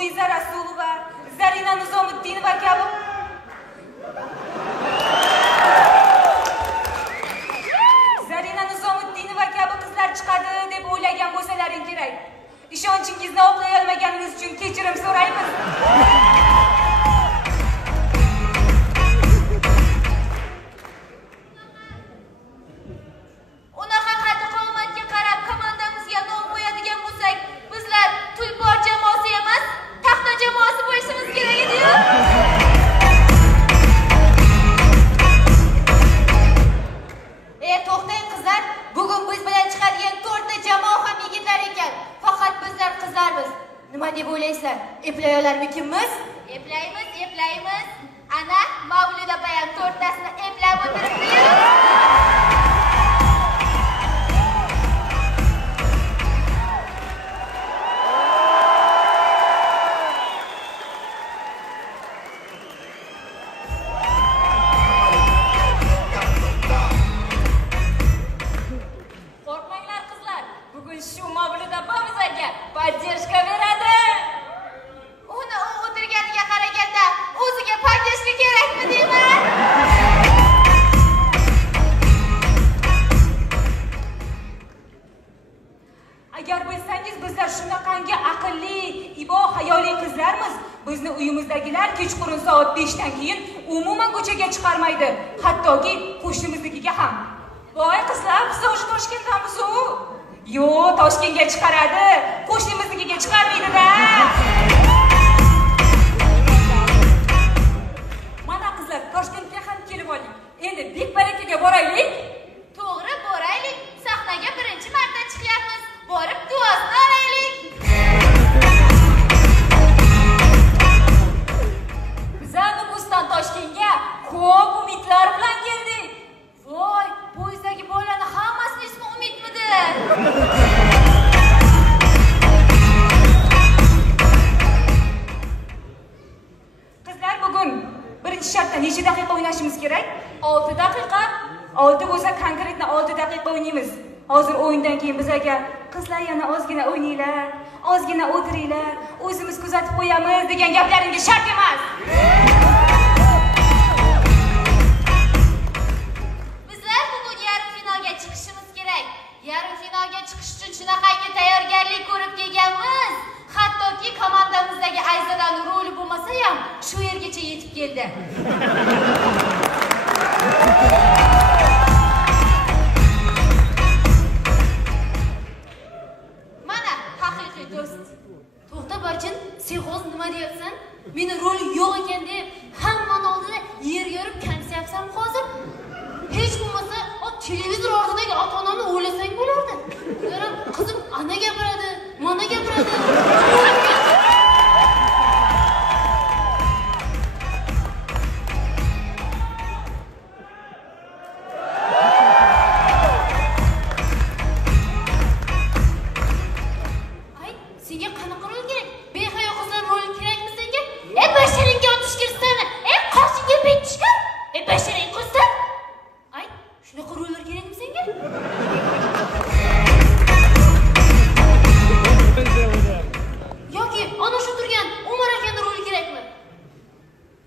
Luiza Rasulova, Zarina Nizomiddinova kabi qizlar chiqadi deb o'ylagan bo'lsalaring kerak. Ishonchingizni oqlay olmaganimiz uchun kechirim so'raymiz. Unaqa qaddi-qomatga qarab komandamizga nom qo'yadigan bo'lsak, bizlar tulpor jamoasi emas, taxta jamoasi bo'lishimiz kerak edi-yu. To'xtang qizlar, bugun biz bilan chiqadigan 4 ta jamoa ham yigitlar ekan. Faqat bizlar qizlarmiz. Nima deb o'ylaysizlar? Eplay olarmikimiz? Eplaymiz. Ana Mavluda bayan 4 tasini eplab o'tiribdi-yu. Поддержка beradi. Uni o'tirganiga qaraganda o'ziga podдержка kerakmi deyman? Agar bilsangiz bizlar shunaqangi aqlli, ibo hayoliy qizlarmiz. Bizni uyimizdagilar kechqurun soat 5 dan keyin umuman ko'chaga chiqarmaydi. Hattoki qo'shnimiznikiga ham. Voy qizlar, biz o'sha Toshkentdamiz-ku. Yo, Toshkentga chiqaradi, qo'shnimiznikiga chiqarmaydi-da. Mana qizlar, Toshkentga ham kelib oling. Endi Bekbarakaga boraylik. To'g'ri, boraylik. Sahnaga birinchi marta chiqyapmiz. Borib duosini olaylik. Biz Nukusdan Toshkentga ko'p umidlar bilan keldik. Voy, poyezddagi bolalarni hammasini ismi Umidmidi? Qizlar, bugun birinchi shartda necha daqiqa o'ynashimiz kerak? 6 daqiqa. 6 bo'lsa konkretni 6 daqiqa o'ynaymiz. Hozir o'yindan keyin bizga qizlar yana ozgina o'ynaylar, ozgina o'tiringlar, o'zimiz kuzatib qo'yamiz degan gaplaringiz shart emas. Bizlar bugun yarim finalga chiqishimiz kerak. Yarim finalga chiqish uchun shunaqangi tayyorgarlik ko'rib kelganmiz. Hattoki komandamizdagi Ayzadan roli bo'lmasa ham shu yergacha yetib keldi. Mana haqiqiy do'st. To'xta Barchin, sen hozir nima deyapsan? Meni rolim yo'q ekan deb hammaning oldida yer yorib kamsayapsan hozir. Hech bo'lmasa, televizor orqadagi ota-onamni o'ylasang bo'lardi. Ular ham qizim ana gapiradi, mana gapiradi. Ay, senga qanaqa rol kerak? Behayo qizlar roli kerakmi senga? Basharingga otish kirsana. Qarshingga betishga. Basharing qizsan. Ay, shunaqa rollar kerakmi senga? Yoki ana shu turgan Umar akaning roli kerakmi?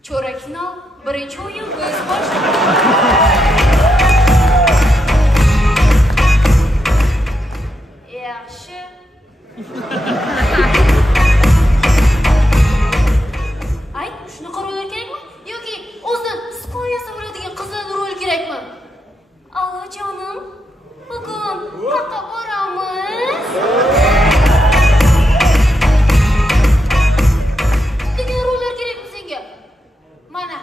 Cho'rak final, birinchi o'yin o'z boshlandi. Yaxshi. Ay, shunaqa rollar kerakmi? Yoki o'zidan spoyasi bo'ladigan qizlarning roli kerakmi? Allo jonim, bugun qayerga boramiz? Degan rollar kerakmi senga? Mana,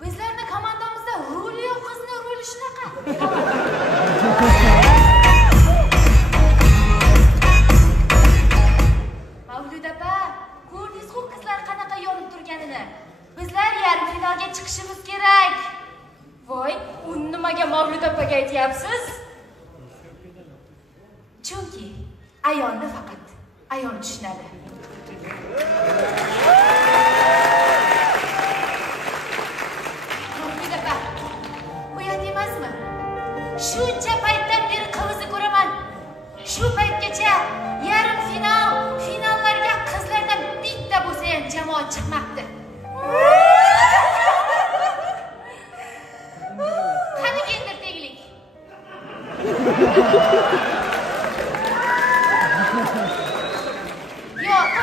bizlarning komandamizda roli yo'q, qizning roli shunaqa. Mavlud opa, ko'rdingiz-ku qizlar qanaqa yonib turganini. Bizlar yarim finalga chiqishimiz kerak. Voy, uni nimaga Mavlud opaga aytyapsiz? Chunki ayolni faqat ayol tushunadi. Mavlud opa, uyat emasmi? Shuncha paytdan beri qizni ko'raman. Shu paytgacha yarim final, finallarga qizlardan bitta bo'lsa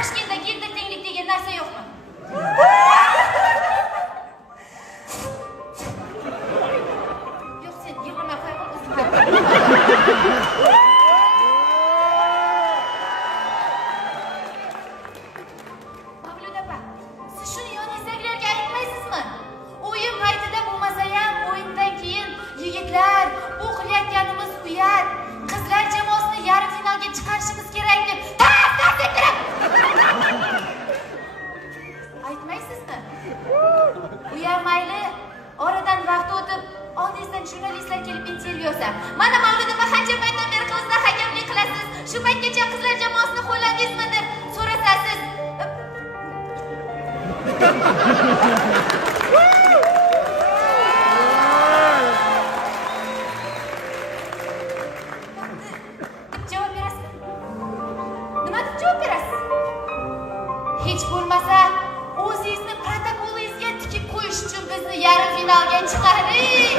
Toshkentda gender tenglik degan narsa yo'qmi? Yo'q, sen yig'lamay qo'y, o'zim Mavlud opa, siz shuni yoningizdagilarga aytmaysizmi? O'yin paytida bo'lmasa ham o'yindan keyin yigitlar, bu qilayotganimiz uyat, qizlar jamoasini yarim finalga chiqarishimiz kerak deb aytmaysizmi? U ham mayli, oradan vaqt o'tib, oldingizdan jurnalistlar kelib intervyu yozsa, mana Mavlud opa qancha paytdan beri qizlar hakamlik qilasiz, shu paytgacha qizlar jamoasini qo'lladingizmi deb so'rasasiz. Javob berasiz. Nima deb javob berasiz? Hech bo'lmasa o'zingizni protokolingizga tikib qo'yish uchun bizni yarim finalga chiqaring.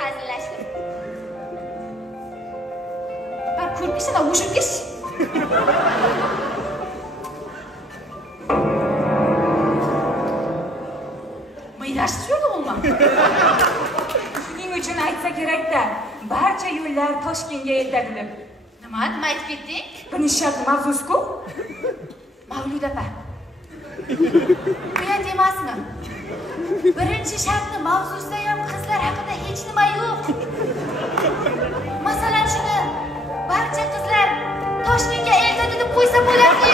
Hazillashdim. Ben ko'rgishdan o'shirgish. Maylashtirdi olma. Shuning uchun aytsa kerak-da, barcha yo'llar Toshkentga yetadi deb. Nima aytib ketding? Buni shart mavzusiku. Mavlud opa. Uyat emasmi? Birinchi shartni mavzusida ham qizlar haqida hech nima yo'q. Masalan shuni barcha qizlar Toshkentga eltadi deb qo'ysa bo'lardi.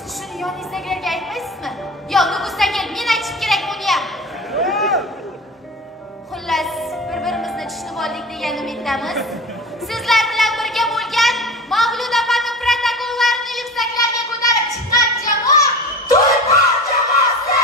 Siz shuni yoningizdagilarga aytmaysizmi? Yo'q, Nukusdan kel, men aytishim kerak buni ham. Xullas, bir-birimizni tushunib oldik degan umiddamiz. Sizlar bilan birga bo'lgan Mavlud opaning protokollarini yuksaklarga ko'tarib chiqqan jamoa To'ypor jamoasi.